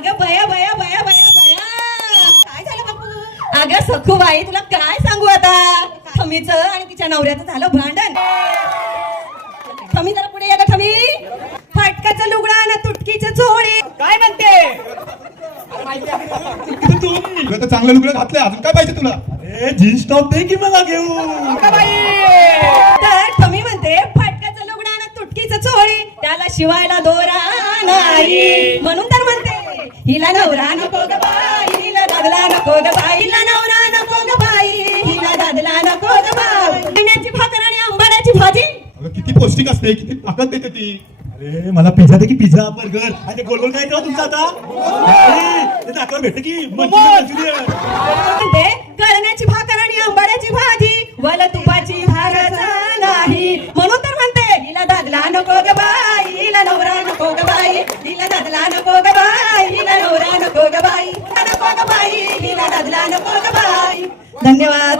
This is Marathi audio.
अगं बया बया बया बया बया, काय झालं बापू? अगं सखूबाई, तुला काय सांगू आता, थमीचं आणि तिच्या नवऱ्याचं झालं भांडण. थमी जरा पुढे या ग थमी. फाटकाचं लुगडा ना तुटकीचं चोळी. काय म्हणते? तुला तर चांगलं लुगडं घातलंय, अजून काय पाहिजे तुला? अरे जीन्स टॉप दे की मला घेऊ. तर थमी म्हणते फाटकाचं लुगडा ना तुटकीचं चोळी, त्याला शिवायला दोरा नाही, म्हणून तर म्हणते हिला नवरा नको ग बाई, हिला दादला नको ग बाई, हिला नवरा नको ग बाई, हिला दादला नको ग बाई. अंड्याची भाकर आणि आंबाड्याची भाजी. अगं किती पौष्टिक असते, किती ताकद देते ती. अरे मला पिझ्झा दे की पिझ्झा बर्गर. आणि गोल गोल काय करा तुमचं आता? ते दाखवा भेटते की म्हणते कळण्याची भाकर आणि आंबाड्याची भाजी, वल तुपाची धाराचा नाही, म्हणून तर म्हणते हिला दादला नको ग बाई, हिला नवरा नको ग बाई, हिला दादला नको ग बाई, हिला नवरा नको ग बाई, नको ग बाई, हिला दादला नको ग बाई. धन्यवाद.